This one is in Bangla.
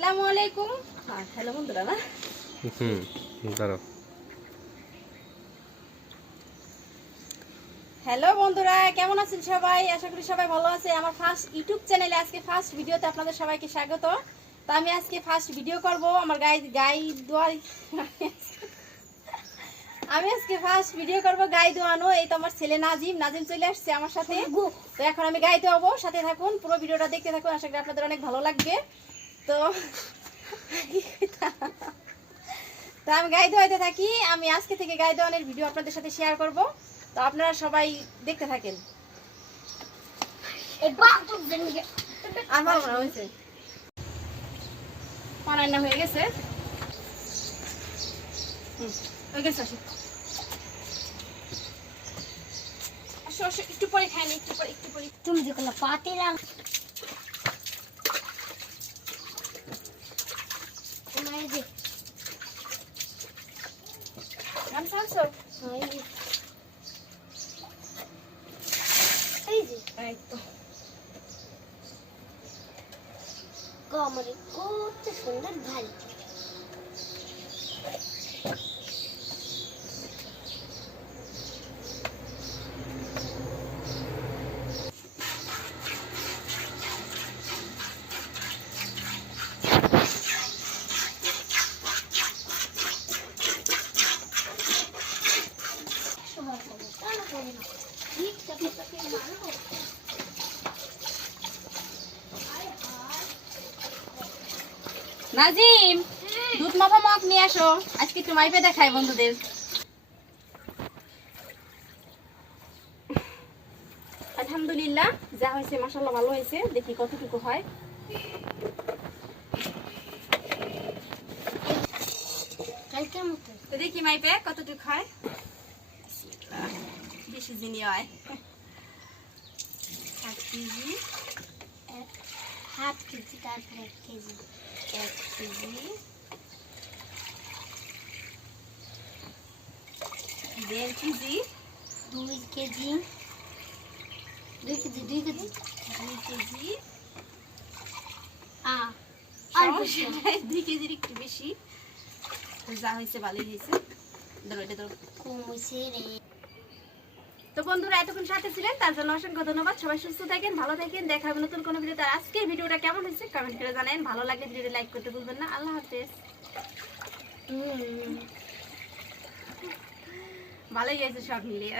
আসসালামু আলাইকুম। হ্যালো বন্ধুরা না দাঁড়াও। হ্যালো বন্ধুরা, কেমন আছেন সবাই? আশা করি সবাই ভালো আছে। আমার ফার্স্ট ইউটিউব চ্যানেলে আজকে ফার্স্ট ভিডিওতে আপনাদের সবাইকে স্বাগত। তো আমি আজকে ফার্স্ট ভিডিও করব আমার গাই দোয়াই। আমি আজকে ফার্স্ট ভিডিও করব গাই দোয়ানো। এই তো আমার ছেলে নাজিম চলে আসছে আমার সাথে। তো এখন আমি গাই দোয়াবো, সাথে থাকুন, পুরো ভিডিওটা দেখতে থাকুন। আশা করি আপনাদের অনেক ভালো লাগবে। তো আমি গাই দোয়াইতে থাকি। আমি আজকে থেকে গাই দোয়ানোর ভিডিও আপনাদের সাথে শেয়ার করব। তো আপনারা সবাই দেখতে থাকেন। আমার মনে হয়েছে রান্না হয়ে গেছে। একটু পরে খাই নি, একটু পরে তুমি যেগুলো পাতে রাখ কত সুন্দর ভালো নাজিম, দুধ মাপা মগ নিয়ে আসো, আজকে একটু মাইপে দেখাই বন্ধুদের। আলহামদুলিল্লাহ, যা হয়েছে মাশাআল্লাহ ভালো হয়েছে। দেখি কতটুকু হয়। তো দেখি মাইপে কতটুকু হয়। বেশি জিনি হয়। হাফ কেজি তারপরে 1 KG 1 KG 1.5 KG 2 KG 2 KG 2 KG 2 KG আর বেশি 2 কেজির একটু বেশি। যা হয়েছে ভালোই হয়েছে। ধরো এটা ধরো। কম হয়েছে রে। তো বন্ধুরা এতক্ষণ সাথে ছিলেন তার জন্য অসংখ্য ধন্যবাদ। সবাই সুস্থ থাকেন, ভালো থাকেন। দেখা হবে নতুন কোনো ভিডিওতে। আর আজকের ভিডিওটা কেমন হয়েছে কমেন্ট করে জানান। ভালো লাগলে ভিডিওটা লাইক করতে ভুলবেন না। আল্লাহ হাফেজ। ভালোই গেছে সব মিলিয়ে।